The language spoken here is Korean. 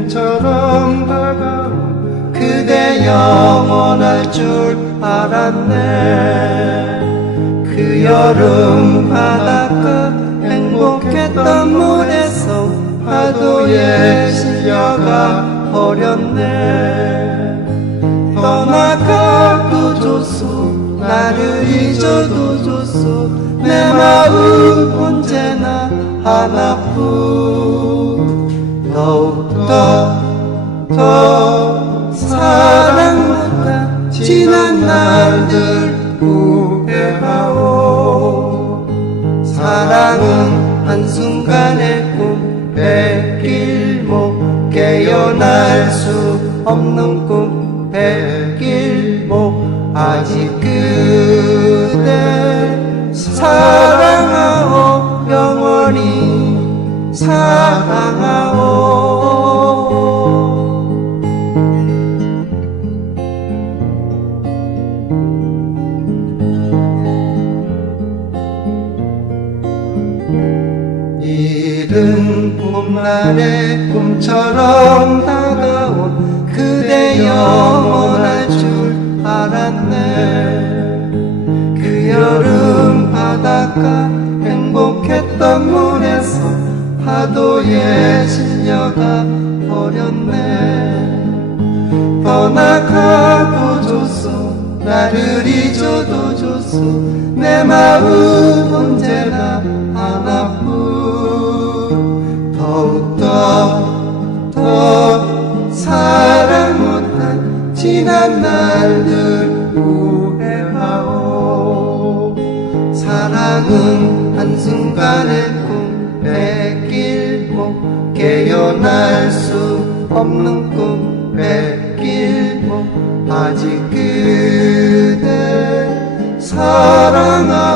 꿈처럼 다가온 그대 영원할 줄 알았네. 그 여름 바닷가 행복했던 물에서 파도에 실려가 버렸네. 떠나가도 좋소 나를 잊어도 좋소 내 마음 언제나 하나 지난 날들 후회하오. 사랑은 한순간의 꿈 백길목 깨어날 수 없는 꿈 백길목 아직 그대 사랑하오. 영원히 사랑하오 이른 봄날의 꿈처럼 다가온 그대 영원할 줄 알았네. 그 여름 바닷가 행복했던 물에서 파도에 실려가 버렸네. 떠나가도 좋소 나를 잊어도 좋소 내 마음 언제나 하 지난 날들 후회하오. 사랑은 한순간의 꿈 뺏길고 뭐 깨어날 수 없는 꿈 뺏길고 뭐 아직 그대 사랑하